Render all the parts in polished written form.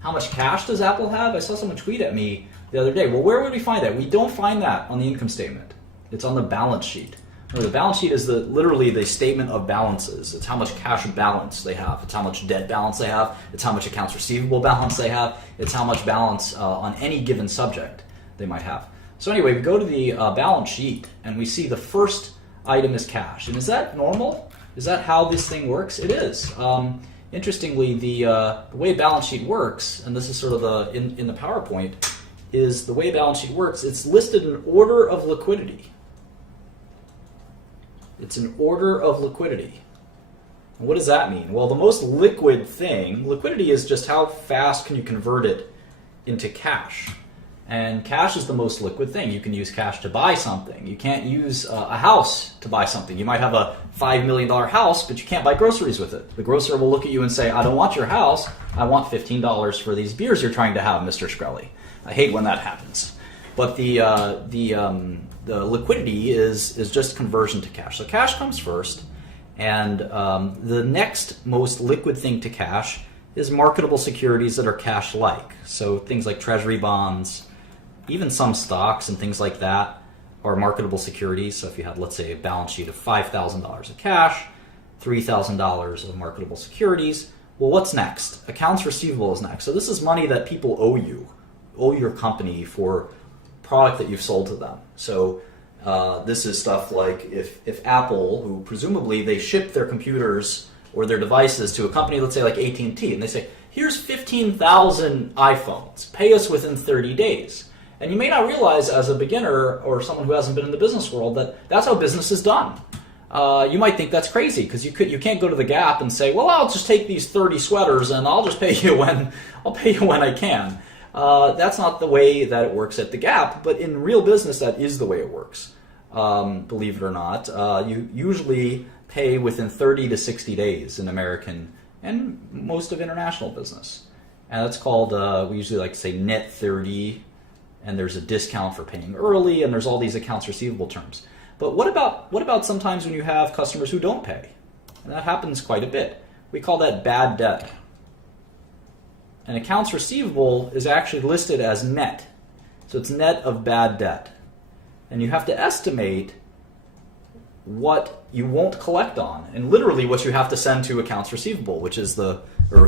how much cash does Apple have? I saw someone tweet at me the other day. Well, where would we find that? We don't find that on the income statement. It's on the balance sheet. The balance sheet is literally the statement of balances. It's how much cash balance they have. It's how much debt balance they have. It's how much accounts receivable balance they have. It's how much balance on any given subject they might have. So anyway, we go to the balance sheet and we see the first item is cash. And is that normal? Is that how this thing works? It is. Interestingly, the way a balance sheet works, and this is sort of in the PowerPoint, is the way a balance sheet works, it's listed in order of liquidity. It's an order of liquidity. And what does that mean? Well, the most liquid thing, liquidity is just how fast can you convert it into cash. And cash is the most liquid thing. You can use cash to buy something. You can't use a house to buy something. You might have a $5 million house, but you can't buy groceries with it. The grocer will look at you and say, I don't want your house. I want $15 for these beers you're trying to have, Mr. Shkreli. I hate when that happens. But the liquidity is just conversion to cash. So cash comes first, and the next most liquid thing to cash is marketable securities that are cash-like. So things like treasury bonds, even some stocks and things like that are marketable securities. So if you had, let's say, a balance sheet of $5,000 of cash, $3,000 of marketable securities, well, what's next? Accounts receivable is next. So this is money that people owe your company for product that you've sold to them. So this is stuff like if Apple, who presumably they ship their computers or their devices to a company, let's say like AT&T, and they say, here's 15,000 iPhones, pay us within 30 days. And you may not realize as a beginner or someone who hasn't been in the business world that that's how business is done. You might think that's crazy because you can't go to the Gap and say, well, I'll just take these 30 sweaters and I'll just pay you when I can. That's not the way that it works at the Gap, but in real business, that is the way it works. Believe it or not, you usually pay within 30 to 60 days in American and most of international business. And that's called, we usually like to say net 30, and there's a discount for paying early, and there's all these accounts receivable terms. But what about sometimes when you have customers who don't pay? And that happens quite a bit. We call that bad debt. And accounts receivable is actually listed as net. So it's net of bad debt. And you have to estimate what you won't collect on, and literally what you have to send to accounts receivable, which is the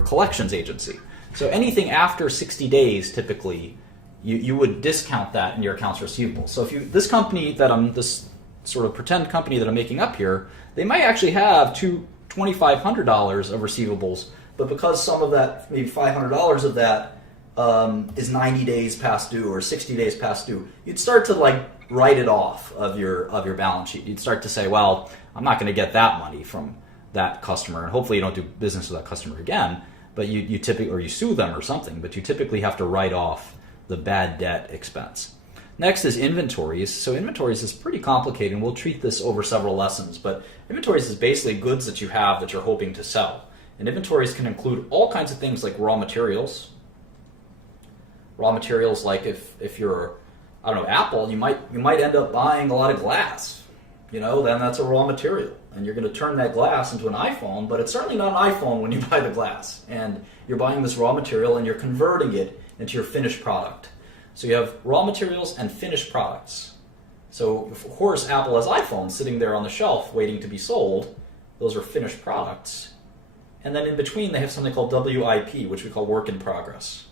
collections agency. So anything after 60 days, typically, you would discount that in your accounts receivable. So if this company this sort of pretend company that I'm making up here, they might actually have $2,500 of receivables, but because some of that, maybe $500 of that is 90 days past due or 60 days past due, you'd start to like write it off of your balance sheet. You'd start to say, well, I'm not going to get that money from that customer, and hopefully you don't do business with that customer again. But you typically, or you sue them or something, but you typically have to write off the bad debt expense. Next is inventories. So inventories is pretty complicated, and we'll treat this over several lessons. But inventories is basically goods that you have that you're hoping to sell. And inventories can include all kinds of things like raw materials. Raw materials, like if you're, I don't know, Apple, you might end up buying a lot of glass. Then that's a raw material, and you're going to turn that glass into an iPhone, but it's certainly not an iPhone when you buy the glass. And you're buying this raw material and you're converting it into your finished product. So you have raw materials and finished products. So of course Apple has iPhones sitting there on the shelf waiting to be sold. Those are finished products. And then in between they have something called WIP, which we call work in progress.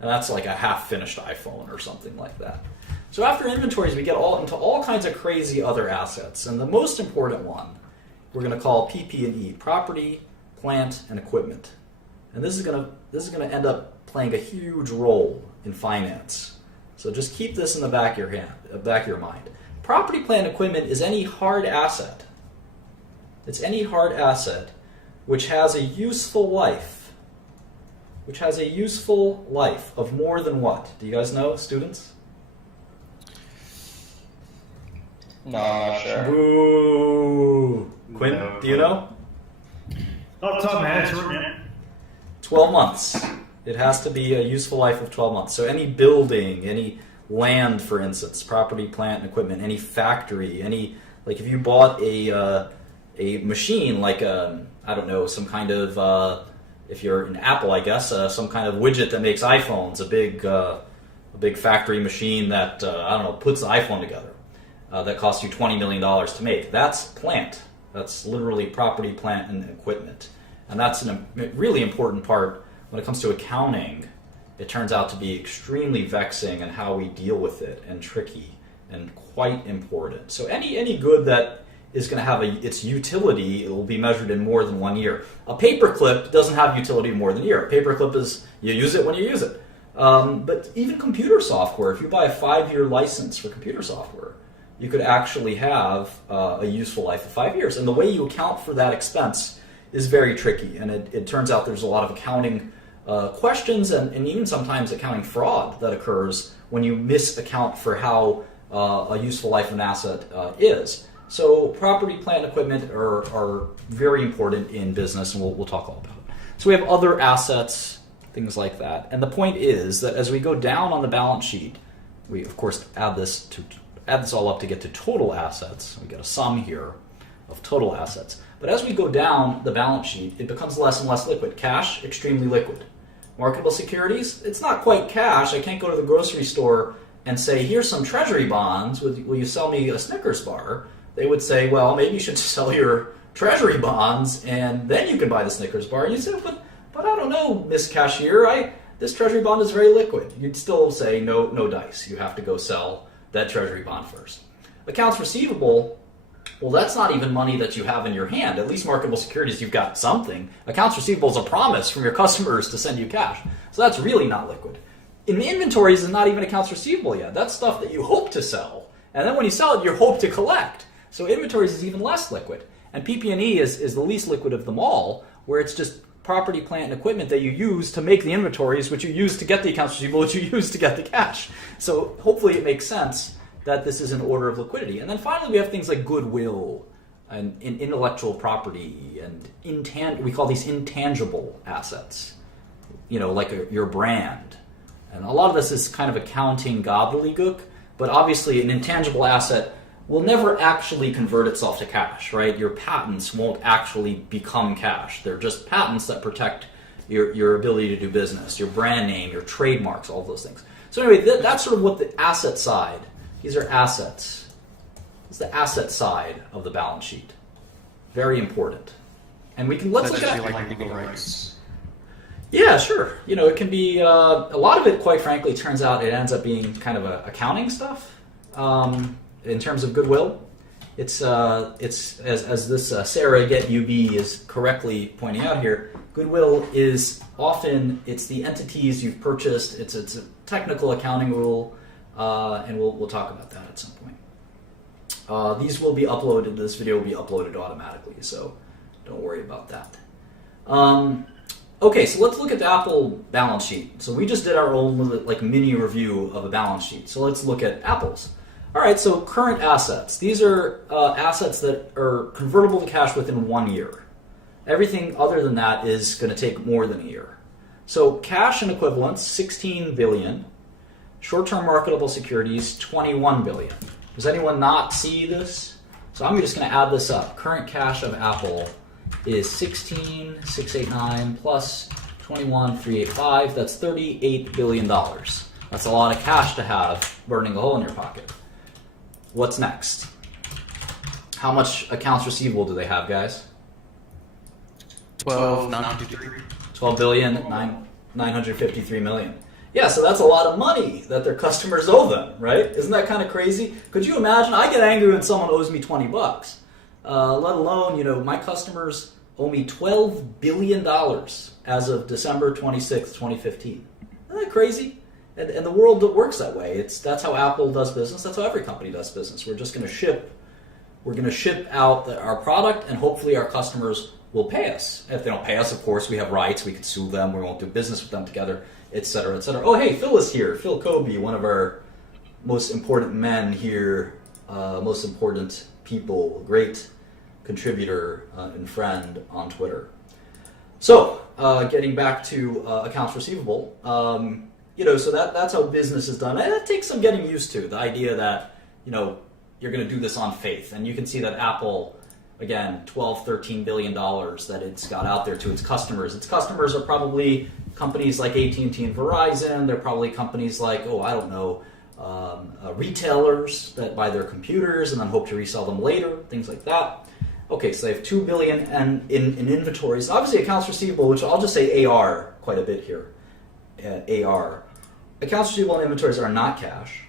And that's like a half-finished iPhone or something like that. So after inventories, we get into all kinds of crazy other assets. And the most important one we're going to call PP&E, property, plant, and equipment. And this is going to end up playing a huge role in finance. So just keep this in the back of your mind. Property, plant, and equipment is any hard asset. It's any hard asset which has a useful life. Which has a useful life of more than what? Do you guys know, students? No, I'm not sure. Boo! Quinn, No. do you know? Off the top of my head, short man. 12 months. It has to be a useful life of 12 months. So any building, any land, for instance, property, plant, and equipment, any factory, like if you bought a machine, like I don't know, some kind of if you're in Apple, I guess, some kind of widget that makes iPhones, a big factory machine that puts the iPhone together. That costs you $20 million to make. That's plant. That's literally property, plant, and equipment. And that's a really important part when it comes to accounting. It turns out to be extremely vexing in how we deal with it, and tricky, and quite important. So any good that is going to have its utility, it will be measured in more than 1 year. A paperclip doesn't have utility in more than a year. A paperclip is you use it when you use it. But even computer software, if you buy a 5-year license for computer software, you could actually have a useful life of 5 years. And the way you account for that expense is very tricky. And it turns out there's a lot of accounting questions and even sometimes accounting fraud that occurs when you misaccount for how a useful life of an asset is. So property, plant, and equipment are very important in business, and we'll talk all about it. So we have other assets, things like that. And the point is that as we go down on the balance sheet, we of course add this all up to get to total assets. We get a sum here of total assets. But as we go down the balance sheet, it becomes less and less liquid. Cash, extremely liquid. Marketable securities, it's not quite cash. I can't go to the grocery store and say, here's some treasury bonds. Will you sell me a Snickers bar? They would say, well, maybe you should sell your treasury bonds and then you can buy the Snickers bar. And you say, but I don't know, Miss Cashier, this treasury bond is very liquid. You'd still say, no dice. You have to go sell that treasury bond first. Accounts receivable, well, that's not even money that you have in your hand. At least marketable securities, you've got something. Accounts receivable is a promise from your customers to send you cash. So that's really not liquid. In the inventories is not even accounts receivable yet. That's stuff that you hope to sell. And then when you sell it, you hope to collect. So inventories is even less liquid. And PP&E is the least liquid of them all, where it's just property, plant, and equipment that you use to make the inventories, which you use to get the accounts receivable, which you use to get the cash. So hopefully it makes sense that this is an order of liquidity. And then finally we have things like goodwill and intellectual property and we call these intangible assets, like your brand. And a lot of this is kind of accounting gobbledygook, but obviously an intangible asset will never actually convert itself to cash, right? Your patents won't actually become cash. They're just patents that protect your ability to do business, your brand name, your trademarks, all of those things. So anyway, that's sort of what the asset side, these are assets. It's the asset side of the balance sheet. Very important. And let's look at like legal rights. Yeah, sure. It can be, a lot of it, quite frankly, turns out it ends up being kind of accounting stuff. In terms of goodwill, it's as this Sarah Get UB is correctly pointing out here. Goodwill is often it's the entities you've purchased. It's a technical accounting rule, and we'll talk about that at some point. These will be uploaded. This video will be uploaded automatically, so don't worry about that. Okay, so let's look at the Apple balance sheet. So we just did our own mini review of a balance sheet. So let's look at Apple's. All right, so current assets. These are assets that are convertible to cash within 1 year. Everything other than that is going to take more than a year. So cash and equivalents, 16 billion. Short-term marketable securities, 21 billion. Does anyone not see this? So I'm just going to add this up. Current cash of Apple is 16,689 plus 21,385. That's $38 billion. That's a lot of cash to have burning a hole in your pocket. What's next? How much accounts receivable do they have, guys? 12 billion, 953 million. Yeah, so that's a lot of money that their customers owe them, right? Isn't that kind of crazy? Could you imagine? I get angry when someone owes me 20 bucks. Let alone, my customers owe me $12 billion as of December 26th, 2015. Isn't that crazy? And the world works that way. That's how Apple does business. That's how every company does business. We're just going to ship. We're going to ship out our product, and hopefully our customers will pay us. If they don't pay us, of course, we have rights. We could sue them. We won't do business with them together, et cetera, et cetera. Oh, hey, Phil is here. Phil Kobe, one of our most important men here, most important people, great contributor and friend on Twitter. So, getting back to accounts receivable. So that's how business is done. And that takes some getting used to, the idea that, you're going to do this on faith. And you can see that Apple again, 12, 13 billion dollars that it's got out there to its customers. Its customers are probably companies like AT&T and Verizon. They're probably companies like, retailers that buy their computers and then hope to resell them later, things like that. Okay, so they have $2 billion in inventories. Obviously, accounts receivable, which I'll just say AR quite a bit here. AR. Accounts receivable and inventories are not cash.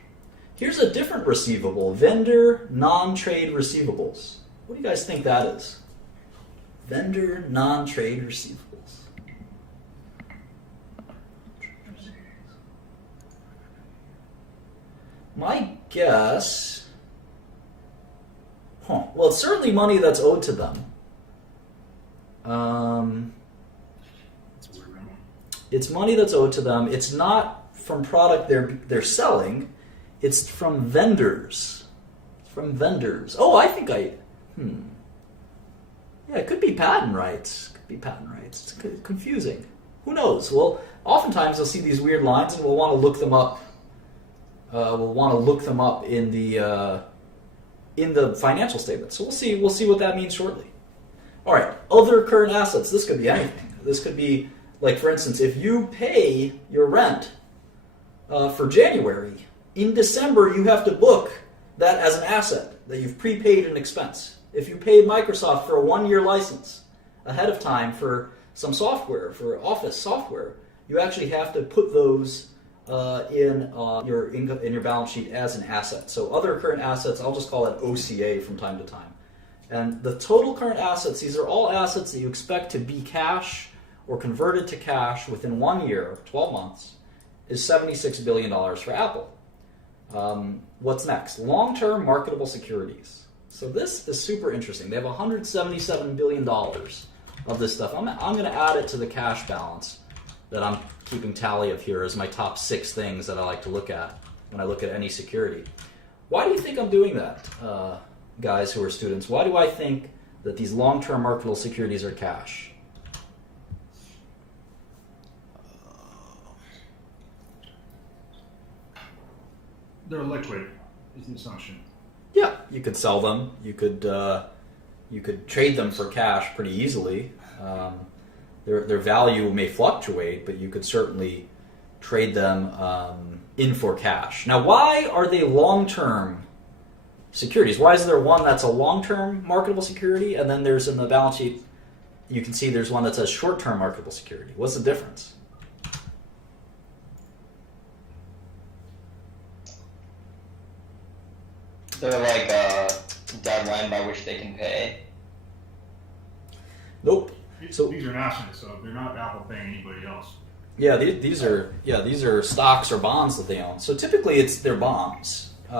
Here's a different receivable, vendor non-trade receivables. What do you guys think that is? Vendor non-trade receivables. My guess, well, it's certainly money that's owed to them. It's money that's owed to them. It's not from product they're selling. It's from vendors. From vendors. Oh, I think yeah, it could be patent rights. It's confusing. Who knows? Well, oftentimes you'll see these weird lines, and we'll want to look them up. In the financial statement. So we'll see what that means shortly. All right, other current assets. This could be anything. This could be, like, for instance, if you pay your rent for January, in December you have to book that as an asset that you've prepaid an expense. If you paid Microsoft for a 1-year license ahead of time for some software, for Office software, you actually have to put those in your balance sheet as an asset. So other current assets, I'll just call it OCA from time to time. And the total current assets, these are all assets that you expect to be cash or converted to cash within 1 year, 12 months, is $76 billion for Apple. What's next? Long-term marketable securities. So this is super interesting. They have $177 billion of this stuff. I'm going to add it to the cash balance that I'm keeping tally of here as my top 6 things that I like to look at when I look at any security. Why do you think I'm doing that, guys who are students? Why do I think that these long-term marketable securities are cash? They're liquid, is the assumption. Yeah, you could sell them. You could trade them for cash pretty easily. Their value may fluctuate, but you could certainly trade them in for cash. Now, why are they long-term securities? Why is there one that's a long-term marketable security, and then there's in the balance sheet, you can see there's one that says short-term marketable security? What's the difference? They're like a deadline by which they can pay. Nope. So these are assets, so they're not Apple paying anybody else. Yeah, these are stocks or bonds that they own. So typically it's their bonds.